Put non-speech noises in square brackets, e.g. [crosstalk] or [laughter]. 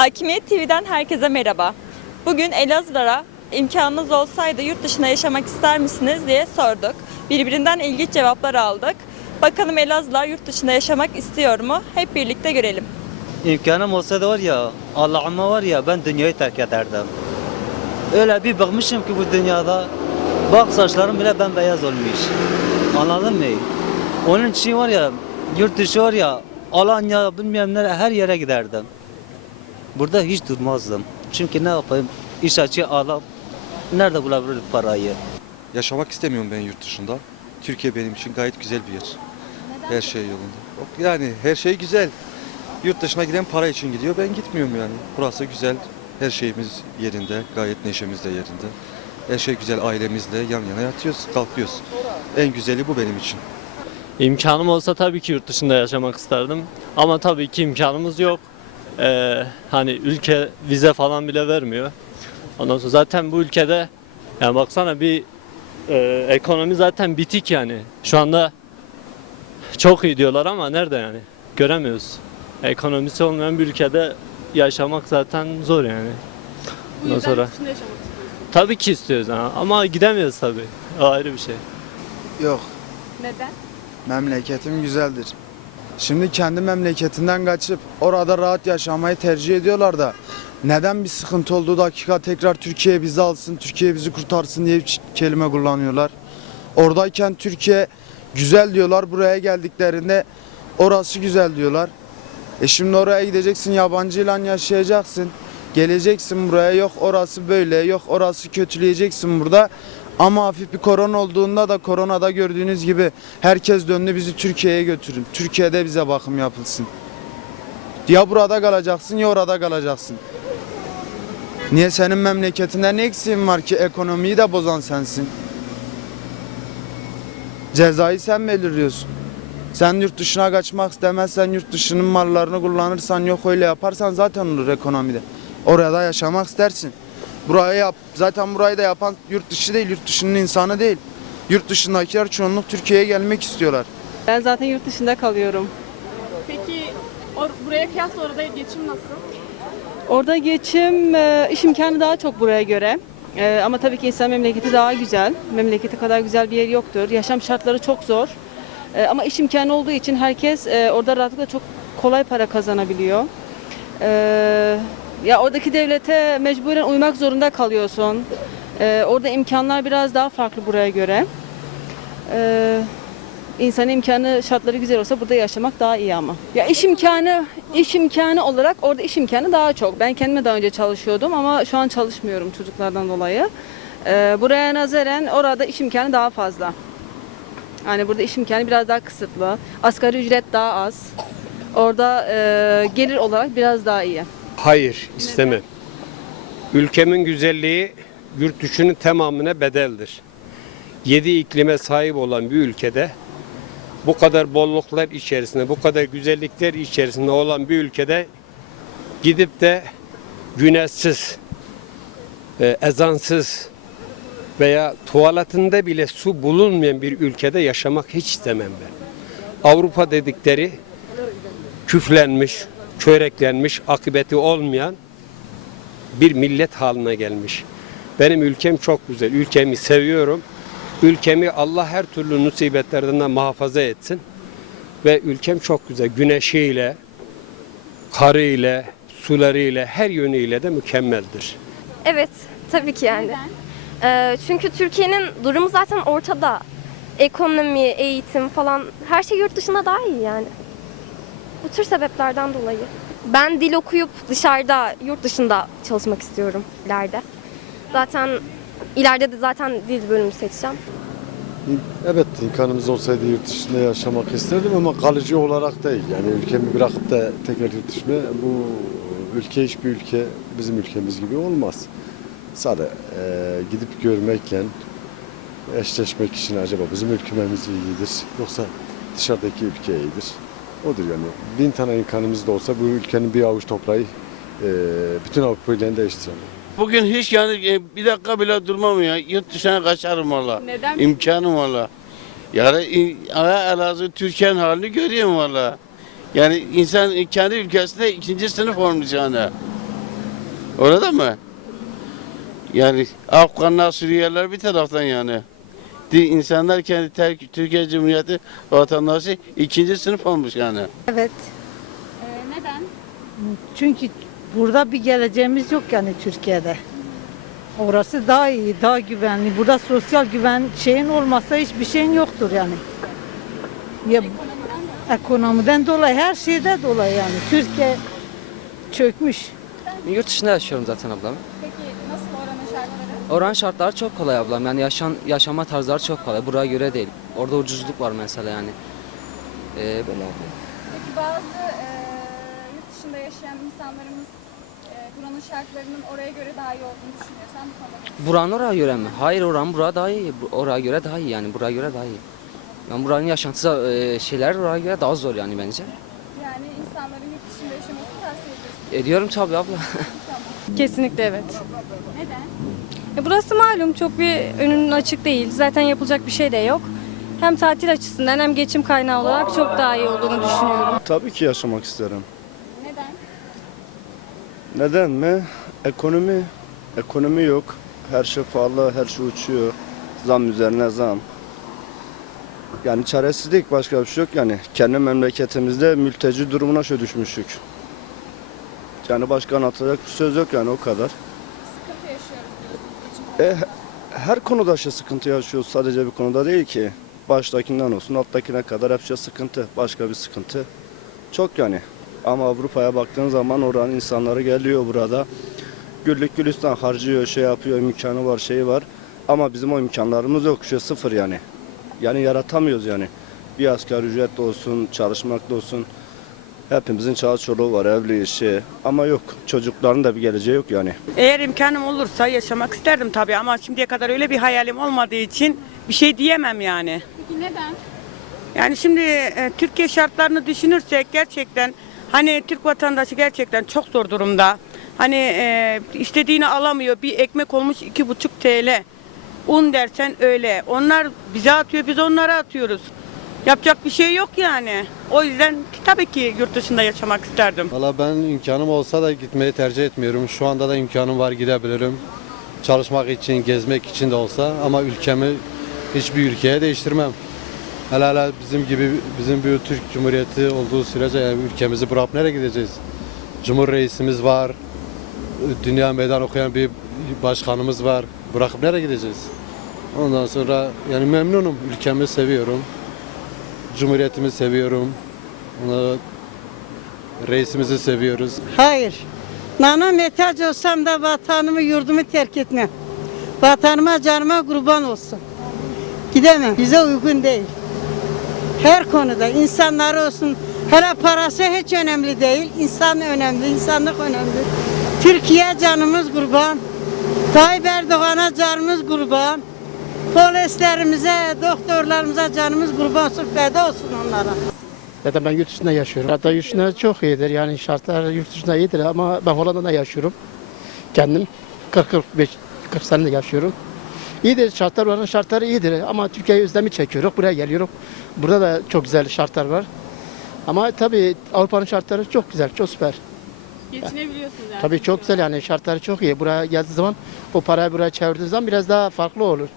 Hakimiyet TV'den herkese merhaba. Bugün Elazığ'a imkanınız olsaydı yurt dışına yaşamak ister misiniz diye sorduk. Birbirinden ilginç cevaplar aldık. Bakalım Elazığlar yurt dışında yaşamak istiyor mu? Hep birlikte görelim. İmkanım olsa da var ya, Allah'ıma var ya ben dünyayı terk ederdim. Öyle bir bakmışım ki bu dünyada, bak saçlarım bile bembeyaz olmuş. Anladın mı? Onun için var ya, yurt dışı var ya, Alanya bilmem nereye her yere giderdim. Burada hiç durmazdım. Çünkü ne yapayım, iş açığı alıp nerede bulabilirim parayı? Yaşamak istemiyorum ben yurt dışında. Türkiye benim için gayet güzel bir yer. Her şey yolunda. Yok, Yani her şey güzel. Yurt dışına giden para için gidiyor. Ben gitmiyorum yani. Burası güzel. Her şeyimiz yerinde. Gayet neşemiz de yerinde. Her şey güzel. Ailemizle yan yana yatıyoruz, kalkıyoruz. En güzeli bu benim için. İmkanım olsa tabii ki yurt dışında yaşamak isterdim. Ama tabii ki imkanımız yok. Ee, hani ülke vize falan bile vermiyor. Ondan sonra zaten bu ülkede yani baksana bir e, ekonomi zaten bitik yani. Şu anda çok iyi diyorlar ama nerede yani? Göremiyoruz. Ekonomisi olmayan bir ülkede yaşamak zaten zor yani. Ondan sonra tabii ki istiyoruz ha. ama gidemiyoruz tabii. O ayrı bir şey. Yok, Neden? memleketim güzeldir. Şimdi kendi memleketinden kaçıp orada rahat yaşamayı tercih ediyorlar da neden bir sıkıntı olduğu dakika tekrar Türkiye bizi alsın, Türkiye bizi kurtarsın diye bir kelime kullanıyorlar. Oradayken Türkiye güzel diyorlar, buraya geldiklerinde orası güzel diyorlar. E şimdi oraya gideceksin, yabancıyla yaşayacaksın. Geleceksin buraya, yok orası böyle, yok orası kötüleyeceksin burada. Ama hafif bir korona olduğunda da koronada gördüğünüz gibi herkes döndü bizi Türkiye'ye götürün. Türkiye'de bize bakım yapılsın. Ya burada kalacaksın ya orada kalacaksın. Niye senin memleketinde ne eksiğin var ki ekonomiyi de bozan sensin? Cezayı sen belirliyorsun. Sen yurt dışına kaçmak istemezsen yurt dışının mallarını kullanırsan yok öyle yaparsan zaten olur ekonomide. Orada yaşamak istersin. Burayı yap. Zaten burayı da yapan yurt dışı değil, yurt dışının insanı değil. Yurt dışındakiler çoğunluk Türkiye'ye gelmek istiyorlar. Ben zaten yurt dışında kalıyorum. Peki or- buraya kıyasla orada geçim nasıl? Orada geçim, e, iş imkanı daha çok buraya göre. E, Ama tabii ki insan memleketi daha güzel. Memleketi kadar güzel bir yer yoktur. Yaşam şartları çok zor. E, Ama iş imkanı olduğu için herkes e, orada rahatlıkla çok kolay para kazanabiliyor. E, Ya oradaki devlete mecburen uymak zorunda kalıyorsun. E, Orada imkanlar biraz daha farklı buraya göre. E, İnsan imkanı şartları güzel olsa burada yaşamak daha iyi ama. Ya iş imkanı iş imkanı olarak orada iş imkanı daha çok. Ben kendime daha önce çalışıyordum ama şu an çalışmıyorum çocuklardan dolayı. Ee, buraya nazaran orada iş imkanı daha fazla. Yani burada iş imkanı biraz daha kısıtlı. Asgari ücret daha az. Orada e, gelir olarak biraz daha iyi. Hayır, istemem. Ülkemin güzelliği yurt dışının tamamına bedeldir. Yedi iklime sahip olan bir ülkede bu kadar bolluklar içerisinde, bu kadar güzellikler içerisinde olan bir ülkede gidip de güneşsiz, e, ezansız veya tuvaletinde bile su bulunmayan bir ülkede yaşamak hiç istemem ben. Avrupa dedikleri küflenmiş, çöreklenmiş, akıbeti olmayan bir millet haline gelmiş. Benim ülkem çok güzel. Ülkemi seviyorum. Ülkemi Allah her türlü musibetlerden muhafaza etsin. Ve ülkem çok güzel. Güneşiyle, karıyla, sularıyla, her yönüyle de mükemmeldir. Evet, tabii ki yani. Ee, çünkü Türkiye'nin durumu zaten ortada. Ekonomi, eğitim falan her şey yurt dışında daha iyi yani. Bu tür sebeplerden dolayı. Ben dil okuyup dışarıda, yurt dışında çalışmak istiyorum ileride. Zaten ileride de zaten dil bölümü seçeceğim. Evet imkanımız olsaydı yurt dışında yaşamak isterdim ama kalıcı olarak değil. Yani ülkemi bırakıp da tekrar yurt dışına bu ülke hiçbir ülke bizim ülkemiz gibi olmaz. Sadece e, gidip görmekle eşleşmek için acaba bizim ülkemiz iyidir yoksa dışarıdaki ülke iyidir. Odur yani. Bin tane imkanımız da olsa bu ülkenin bir avuç toprağı e, bütün Avrupa ile değiştirelim. Bugün hiç yani e, bir dakika bile durmam ya. Yurt dışına kaçarım valla. Neden? İmkanım valla. Yani in- ana Elazığ Türkiye'nin halini görüyorum valla. Yani insan kendi ülkesinde ikinci sınıf olmuş yani. Orada mı? Yani Afganlar, Suriyeliler bir taraftan yani. Di- İnsanlar kendi terk, Türkiye Cumhuriyeti vatandaşı ikinci sınıf olmuş yani. Evet. Ee, neden? Çünkü burada bir geleceğimiz yok yani Türkiye'de. Orası daha iyi, daha güvenli. Burada sosyal güven şeyin olmasa hiçbir şeyin yoktur yani. Ya ekonomiden dolayı, her şeyde dolayı yani. Türkiye çökmüş. Yurt dışında yaşıyorum zaten ablam. Peki nasıl oranın şartları? Oranın şartları çok kolay ablam. Yani yaşam, yaşama tarzları çok kolay. Buraya göre değil. Orada ucuzluk var mesela yani. Ee, böyle abi. Peki bazı e, yurt dışında yaşayan insanlarımız e, buranın şartlarının oraya göre daha iyi olduğunu düşünüyor. Sen bu konuda ne Buranın oraya göre mi? Hayır oranın buraya daha iyi. Bu- Oraya göre daha iyi yani. Buraya göre daha iyi. Yani buranın yaşantısı e, şeyler oraya göre daha zor yani bence. Yani insanların yurt dışında yaşamasını tavsiye ediyorsun. Ediyorum tabii abla. [laughs] Kesinlikle evet. Neden? E, Burası malum çok bir önünün açık değil. Zaten yapılacak bir şey de yok. Hem tatil açısından hem geçim kaynağı olarak çok daha iyi olduğunu düşünüyorum. Tabii ki yaşamak isterim. Neden? Neden mi? Ekonomi. Ekonomi yok. Her şey pahalı, her şey uçuyor. Zam üzerine zam. Yani çaresizlik başka bir şey yok yani. Kendi memleketimizde mülteci durumuna şöyle düşmüştük. Yani başka anlatacak bir söz yok yani o kadar. Sıkıntı yaşıyoruz diyorsunuz. Geçim E, her konuda şey sıkıntı yaşıyoruz. Sadece bir konuda değil ki. Baştakinden olsun alttakine kadar hep şey sıkıntı. Başka bir sıkıntı. Çok yani. Ama Avrupa'ya baktığın zaman oranın insanları geliyor burada. Güllük gülistan harcıyor, şey yapıyor, imkanı var, şeyi var. Ama bizim o imkanlarımız yok. Şu sıfır yani. Yani yaratamıyoruz yani. Bir asgari ücret olsun, çalışmak da olsun. Hepimizin çağ çoluğu var, evli işi. Ama yok. Çocukların da bir geleceği yok yani. Eğer imkanım olursa yaşamak isterdim tabii ama şimdiye kadar öyle bir hayalim olmadığı için bir şey diyemem yani. Peki neden? Yani şimdi e, Türkiye şartlarını düşünürsek gerçekten hani Türk vatandaşı gerçekten çok zor durumda. Hani e, istediğini alamıyor. Bir ekmek olmuş iki buçuk TL. Un dersen öyle. Onlar bize atıyor, biz onlara atıyoruz. Yapacak bir şey yok yani. O yüzden tabii ki yurt dışında yaşamak isterdim. Valla ben imkanım olsa da gitmeyi tercih etmiyorum. Şu anda da imkanım var gidebilirim. Çalışmak için, gezmek için de olsa ama ülkemi hiçbir ülkeye değiştirmem. Hele hele bizim gibi bizim bir Türk Cumhuriyeti olduğu sürece yani ülkemizi bırakıp nereye gideceğiz? Cumhur reisimiz var. Dünya meydan okuyan bir başkanımız var. Bırakıp nereye gideceğiz? Ondan sonra yani memnunum. Ülkemi seviyorum. Cumhuriyetimi seviyorum. Ona reisimizi seviyoruz. Hayır. Nana muhtaç olsam da vatanımı, yurdumu terk etmem. Vatanıma, canıma kurban olsun. Gidemem. Bize uygun değil. Her konuda insanlar olsun. Hele parası hiç önemli değil. İnsan önemli, insanlık önemli. Türkiye canımız kurban. Tayyip Erdoğan'a canımız kurban. Polislerimize, doktorlarımıza canımız kurban olsun, feda olsun onlara. Zaten ben yurt dışında yaşıyorum. Hatta yurt dışında çok iyidir. Yani şartlar yurt dışında iyidir ama ben Hollanda'da yaşıyorum. Kendim 40-45 40 senedir yaşıyorum. İyidir şartlar oranın şartları iyidir ama Türkiye'yi özlemi çekiyoruz. Buraya geliyorum. Burada da çok güzel şartlar var. Ama tabii Avrupa'nın şartları çok güzel, çok süper. Geçinebiliyorsunuz yani. Tabii çok güzel yani şartları çok iyi. Buraya geldiği zaman o parayı buraya çevirdiği zaman biraz daha farklı olur.